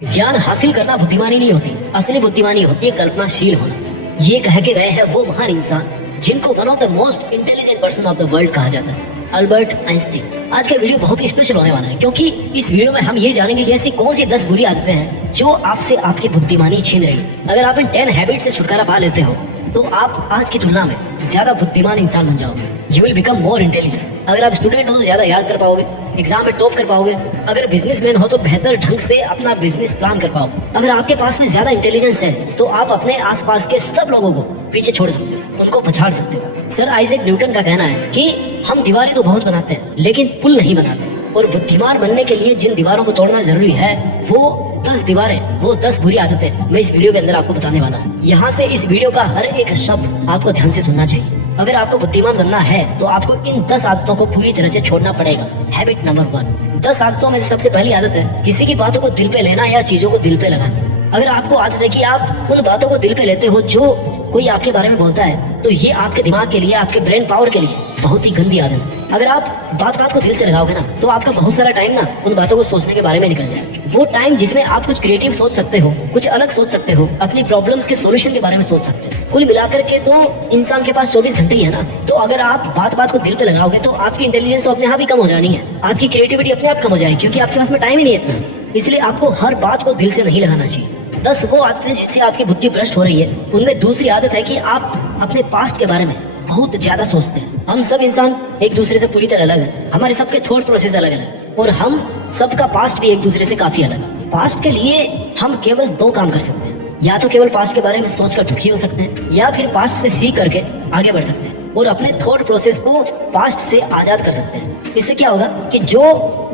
ज्ञान हासिल करना बुद्धिमानी नहीं होती, असली बुद्धिमानी होती है कल्पनाशील होना। ये कह के गए हैं वो महान इंसान जिनको one of the most intelligent person of the world कहा जाता है, अल्बर्ट आइंस्टीन। आज का वीडियो बहुत ही स्पेशल होने वाला है क्योंकि इस वीडियो में हम ये जानेंगे कि ऐसी कौन सी 10 बुरी आदतें हैं जो आपसे आपकी बुद्धिमानी छीन रही है। अगर आप इन 10 हैबिट से छुटकारा पा लेते हो तो आप आज की तुलना में ज्यादा बुद्धिमान इंसान बन जाओगे। You will become more intelligent. अगर आप स्टूडेंट हो तो ज्यादा याद कर पाओगे, एग्जाम में टॉप कर पाओगे। अगर बिजनेसमैन हो तो बेहतर ढंग से अपना बिजनेस प्लान कर पाओगे। अगर आपके पास में ज्यादा इंटेलिजेंस है तो आप अपने आसपास के सब लोगों को पीछे छोड़ सकते हो, उनको पछाड़ सकते हो। सर आइजैक न्यूटन का कहना है कि हम दीवारें तो बहुत बनाते हैं लेकिन पुल नहीं बनाते, और बुद्धिमान बनने के लिए जिन दीवारों को तोड़ना जरूरी है वो 10 दीवारें, वो 10 बुरी आदतें मैं इस वीडियो के अंदर आपको बताने वाला हूँ। यहाँ से इस वीडियो का हर एक शब्द आपको ध्यान से सुनना चाहिए। अगर आपको बुद्धिमान बनना है तो आपको इन 10 आदतों को पूरी तरह से छोड़ना पड़ेगा। Habit number 1। 10 आदतों में से सबसे पहली आदत है किसी की बातों को दिल पे लेना या चीजों को दिल पे लगाना। अगर आपको आदत है कि आप उन बातों को दिल पे लेते हो जो कोई आपके बारे में बोलता है तो ये आपके दिमाग के लिए, आपके ब्रेन पावर के लिए बहुत ही गंदी आदत है। अगर आप बात बात को दिल से लगाओगे ना तो आपका बहुत सारा टाइम ना उन बातों को सोचने के बारे में निकल जाए। वो टाइम जिसमें आप कुछ क्रिएटिव सोच सकते हो, कुछ अलग सोच सकते हो, अपनी प्रॉब्लम्स के सॉल्यूशन के बारे में सोच सकते हो। कुल मिलाकर के तो इंसान के पास 24 घंटे ही है ना, तो अगर आप बात बात को दिल पे लगाओगे तो आपकी इंटेलिजेंस तो अपने आप ही कम हो जानी है, आपकी क्रिएटिविटी अपने आप कम हो जाएगी क्योंकि आपके पास में टाइम ही नहीं है इतना। इसलिए आपको हर बात को दिल से नहीं लगाना चाहिए। 10 वो आदतें जिससे आपकी बुद्धि भ्रष्ट हो रही है। उनमें दूसरी आदत है कि आप अपने पास्ट के बारे में बहुत ज्यादा सोचते हैं। हम सब इंसान एक दूसरे से पूरी तरह अलग है, हमारे सबके थॉट प्रोसेस अलग अलग, और हम सबका पास्ट भी एक दूसरे से काफी अलग है। पास्ट के लिए हम केवल 2 काम कर सकते हैं, या तो केवल पास्ट के बारे में सोचकर दुखी हो सकते हैं या फिर पास्ट से सीख करके आगे बढ़ सकते हैं और अपने थॉट प्रोसेस को पास्ट से आजाद कर सकते हैं। इससे क्या होगा कि जो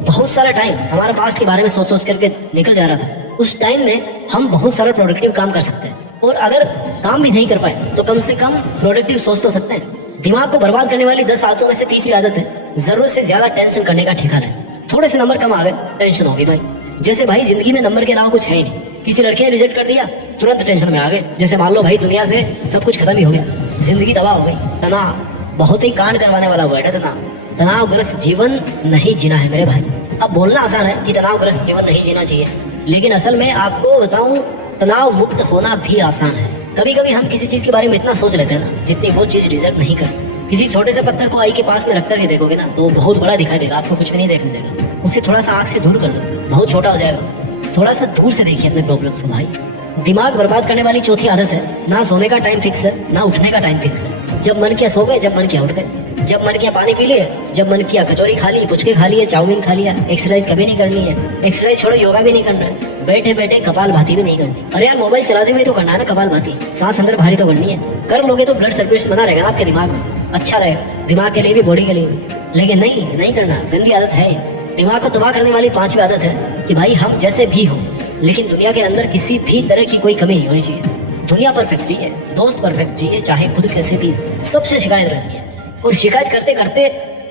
बहुत सारा टाइम हमारा पास्ट के बारे में सोच सोच करके निकल जा रहा था, उस टाइम में हम बहुत सारा प्रोडक्टिव काम कर सकते हैं, और अगर काम भी नहीं कर पाए तो कम से कम प्रोडक्टिव सोच तो सकते हैं। दिमाग को बर्बाद करने वाली 10 आदतों में से तीसरी आदत है जरूरत से ज्यादा टेंशन करने का ठिकाना है। थोड़े से नंबर कम आ गए टेंशन होगी भाई। जैसे भाई जिंदगी में नंबर के अलावा कुछ है ही नहीं। किसी लड़के ने रिजेक्ट कर दिया तुरंत टेंशन में आ गए। जैसे मान लो भाई दुनिया से सब कुछ खत्म ही हो गया, जिंदगी तबाह हो गई। तनाव बहुत ही कांड करवाने वाला वर्ड है तनाव। तनावग्रस्त जीवन नहीं जीना है मेरे भाई। अब बोलना आसान है कि तनावग्रस्त जीवन नहीं जीना चाहिए, लेकिन असल में आपको बताऊं तनाव मुक्त होना भी आसान है। कभी कभी हम किसी चीज के बारे में इतना सोच लेते हैं ना जितनी वो चीज डिजर्व नहीं करती। किसी छोटे से पत्थर को आई के पास में रख करके देखोगे ना तो बहुत बड़ा दिखाई देगा, आपको कुछ भी नहीं देखने देगा। उसे थोड़ा सा आँख से दूर कर दो, बहुत छोटा हो जाएगा। थोड़ा सा दूर से देखिए अपने प्रॉब्लम्स को भाई। दिमाग बर्बाद करने वाली चौथी आदत है ना सोने का टाइम फिक्स है ना उठने का टाइम फिक्स है। जब मन किया सो गए, जब मन किया उठ गए, जब मन किया पानी पी लिए, जब मन किया कचौरी खा ली, पुचके खा लिए, चाउमीन खा लिया। एक्सरसाइज कभी नहीं करनी है, एक्सरसाइज छोड़ो योगा भी नहीं करना है, बैठे बैठे कपाल भाती भी नहीं करनी। अरे यार मोबाइल चलाते हुए तो करना है ना कपाल भाती, सांस अंदर भारी तो करनी है। कर लोगे तो ब्लड सर्कुलेशन बना रहेगा आपके दिमाग में, अच्छा रहेगा दिमाग के लिए भी बॉडी के लिए भी। लेकिन नहीं करना, गंदी आदत है। दिमाग को तबाह करने वाली 5वीं आदत है कि भाई हम जैसे भी हों लेकिन दुनिया के अंदर किसी भी तरह की कोई कमी नहीं होनी चाहिए। दुनिया परफेक्ट चाहिए, दोस्त परफेक्ट चाहिए, चाहे खुद कैसे भी। सबसे शिकायत रहती है और शिकायत करते करते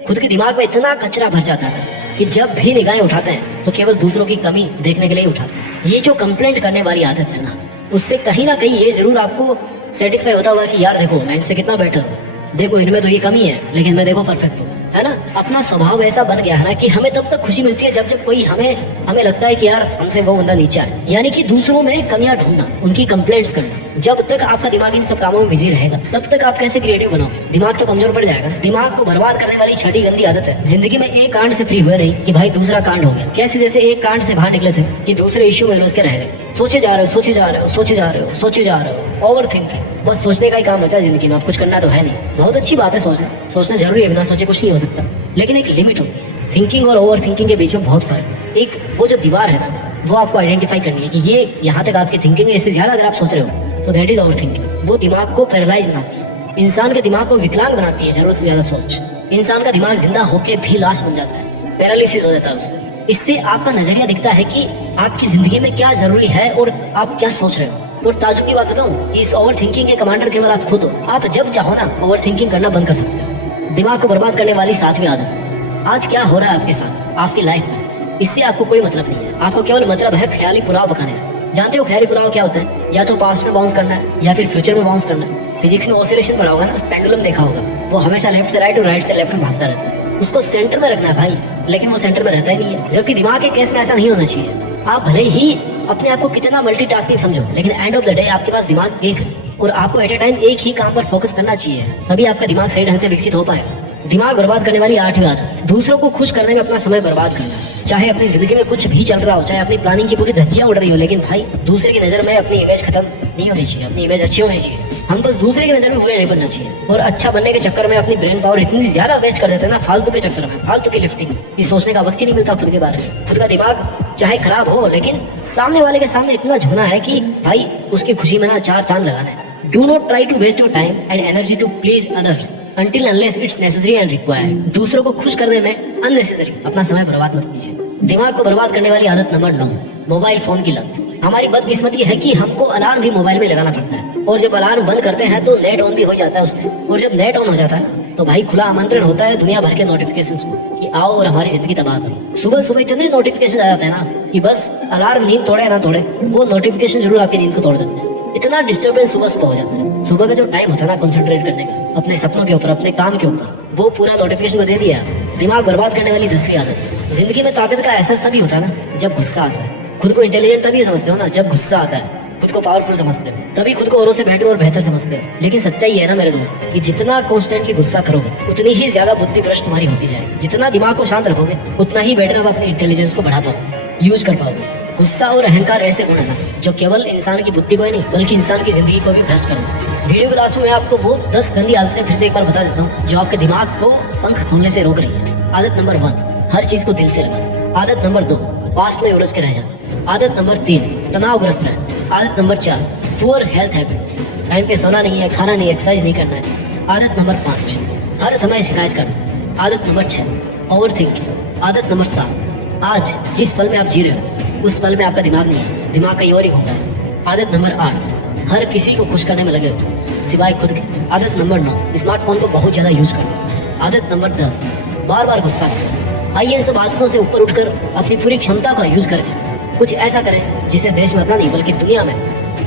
खुद के दिमाग में इतना कचरा भर जाता है कि जब भी निगाहें उठाते हैं तो केवल दूसरों की कमी देखने के लिए उठाते हैं। ये जो कंप्लेंट करने वाली आदत है ना, उससे कहीं ना कहीं ये जरूर आपको सेटिस्फाई होता होगा कि यार देखो मैं इनसे कितना बेटर हूँ, देखो इनमें तो ये कमी है लेकिन मैं देखो परफेक्ट हूँ, है ना। अपना स्वभाव ऐसा बन गया है ना कि हमें तब तक खुशी मिलती है जब कोई हमें लगता है कि यार हमसे वो बंदा नीचा है। यानी कि दूसरों में कमियां ढूंढना, उनकी कंप्लेंट्स करना। जब तक आपका दिमाग इन सब कामों में बिजी रहेगा तब तक आप कैसे क्रिएटिव बनोगे? दिमाग तो कमजोर पड़ जाएगा। दिमाग को बर्बाद करने वाली 6ठी गंदी आदत है जिंदगी में एक कांड से फ्री हुए नहीं कि भाई दूसरा कांड हो गया। कैसे? जैसे एक कांड से बाहर निकले थे कि दूसरे इश्यू में उलझ के रह गए। सोचे जा रहे हो, ओवर थिंकिंग। बस सोचने का ही काम बचा जिंदगी में, आप कुछ करना तो है नहीं। बहुत अच्छी बात है सोचना जरूरी है, बिना सोचे कुछ नहीं हो सकता, लेकिन एक लिमिट होती है। थिंकिंग और ओवर थिंकिंग के बीच में बहुत फर्क है। एक वो जो दीवार है ना वो आपको आइडेंटिफाई करनी है कि ये यहाँ तक आपकी थिंकिंग है, इससे ज्यादा अगर आप सोच रहे हो तो दैट इज ओवर थिंकिंग। वो दिमाग को पैरालाइज बनाती है, इंसान के दिमाग को विकलांग बनाती है। जरूरत से ज्यादा सोच इंसान का दिमाग जिंदा होके भी लाश बन जाता है, पैरालिसिस हो जाता है उसको। इससे आपका नजरिया दिखता है कि आपकी जिंदगी में क्या जरूरी है और आप क्या सोच रहे हो। और ताजुब की बात बताऊं कि इस ओवर थिंकिंग के कमांडर केवल आप खुद हो। आप जब चाहो ना ओवर थिंकिंग करना बंद कर सकते हो। दिमाग को बर्बाद करने वाली 7वीं आदत, आज क्या हो रहा है आपके साथ, आपकी लाइफ में, इससे आपको कोई मतलब नहीं है। आपको केवल मतलब है ख्याली पुलाव पकाने से। जानते हो ख्याली पुलाव क्या होता है? या तो पास्ट में बाउंस करना है या फिर फ्यूचर में बाउंस करना है। फिजिक्स में ऑसिलेशन पढ़ा होगा ना, पेंडुलम देखा होगा, वो हमेशा लेफ्ट से राइट और राइट से लेफ्ट में भागता रहता है। उसको सेंटर में रखना है भाई, लेकिन वो सेंटर में रहता ही नहीं है। जबकि दिमाग के केस में ऐसा नहीं होना चाहिए। आप भले ही अपने आप को कितना मल्टीटास्किंग समझो, लेकिन एंड ऑफ द डे आपके पास दिमाग एक है और आपको एट ए टाइम एक ही काम पर फोकस करना चाहिए, तभी आपका दिमाग सही ढंग से विकसित हो पाएगा। दिमाग बर्बाद करने वाली 8वीं आदत, दूसरों को खुश करने में अपना समय बर्बाद करना। चाहे अपनी जिंदगी में कुछ भी चल रहा हो, चाहे अपनी प्लानिंग की पूरी धज्जियां उड़ रही हो, लेकिन भाई दूसरे की नजर में अपनी इमेज खत्म नहीं होनी चाहिए, अपनी इमेज अच्छी होनी चाहिए। हम बस दूसरे की नजर में बुरे नहीं बनना चाहिए। और अच्छा बनने के चक्कर में अपनी ब्रेन पावर इतनी ज्यादा वेस्ट कर देते हैं ना, फालतू के चक्कर में, फालतू की लिफ्टिंग, ये सोचने का वक्त ही नहीं मिलता खुद के बारे में। खुद का दिमाग चाहे खराब हो, लेकिन सामने वाले के सामने इतना झुकना है कि भाई उसकी खुशी में ना 4 चांद लगाना है। Do not try to waste your time and energy to please others until unless it's necessary and required। दूसरों को खुश करने में अननेसेसरी अपना समय बर्बाद मत कीजिए। दिमाग को बर्बाद करने वाली आदत नंबर 9, मोबाइल फोन की लत। हमारी बदकिस्मती है कि हमको अलार्म भी मोबाइल में लगाना पड़ता है, और जब अलार्म बंद करते हैं तो नेट ऑन भी हो जाता है उसमें, और जब नेट ऑन हो जाता है ना तो भाई खुला आमंत्रण होता है दुनिया भर के नोटिफिकेशंस को कि आओ और हमारी जिंदगी तबाह करो। सुबह सुबह इतने नोटिफिकेशन आ जाते हैं ना कि बस अलार्म नींद तोड़े ना तोड़े, वो नोटिफिकेशन जरूर आपकी नींद को तोड़ देते हैं। इतना डिस्टर्बेंस सुबह सुबह हो जाता है। सुबह का जो टाइम होता है ना कंसंट्रेट करने का अपने सपनों के ऊपर, अपने काम के ऊपर, वो पूरा नोटिफिकेशन को दे दिया। दिमाग बर्बाद करने वाली 10वीं आदत, जिंदगी में ताकत का एहसास तभी होता है ना जब गुस्सा आता है। खुद को इंटेलिजेंट तभी समझते हो ना जब गुस्सा आता है, खुद को पावरफुल समझते हो तभी खुद को औरों से बेटर और बेहतर समझते हो। लेकिन सच्चाई है ना मेरे दोस्त कि जितना कॉन्स्टेंटली गुस्सा करोगे उतनी ही ज्यादा बुद्धि भ्रष्ट तुम्हारी होती जाएगी। जितना दिमाग को शांत रखोगे उतना ही बेटर आप अपनी इंटेलिजेंस को बढ़ा पाओगे, यूज कर पाओगे। गुस्सा और अहंकार ऐसे गुण है ना जो केवल इंसान की बुद्धि को ही नहीं बल्कि इंसान की जिंदगी को भी भ्रष्ट कर देते हैं। वीडियो के लास्ट में मैं आपको वो 10 गंदी आदतें फिर से एक बार बता देता हूँ जो आपके दिमाग को पंख खोलने से रोक रही है। आदत नंबर 1, हर चीज को दिल से लगाना। आदत नंबर 2, पास्ट में उलझ के रह जाना। आदत नंबर 3, तनावग्रस्त रहना। आदत number 4, poor health habits, time पे सोना नहीं है, खाना नहीं, एक्सरसाइज नहीं करना है। आदत नंबर 5, हर समय शिकायत करना। आदत नंबर 6, ओवर थिंकिंग। आदत नंबर 7, आज जिस पल में आप जी रहे हो उस पल में आपका दिमाग नहीं है, दिमाग कहीं और ही घूमता है। आदत नंबर 8, हर किसी को खुश करने में लगे हो सिवाय खुद के। आदत नंबर 9, स्मार्टफोन को बहुत ज्यादा यूज करना। आदत नंबर 10, बार बार गुस्सा करना। आइए इन सब आदतों से ऊपर उठकर अपनी पूरी क्षमता का यूज करके कुछ ऐसा करें जिससे देश में अपना नहीं बल्कि दुनिया में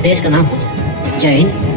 देश का नाम हो जाए। जय हिंद।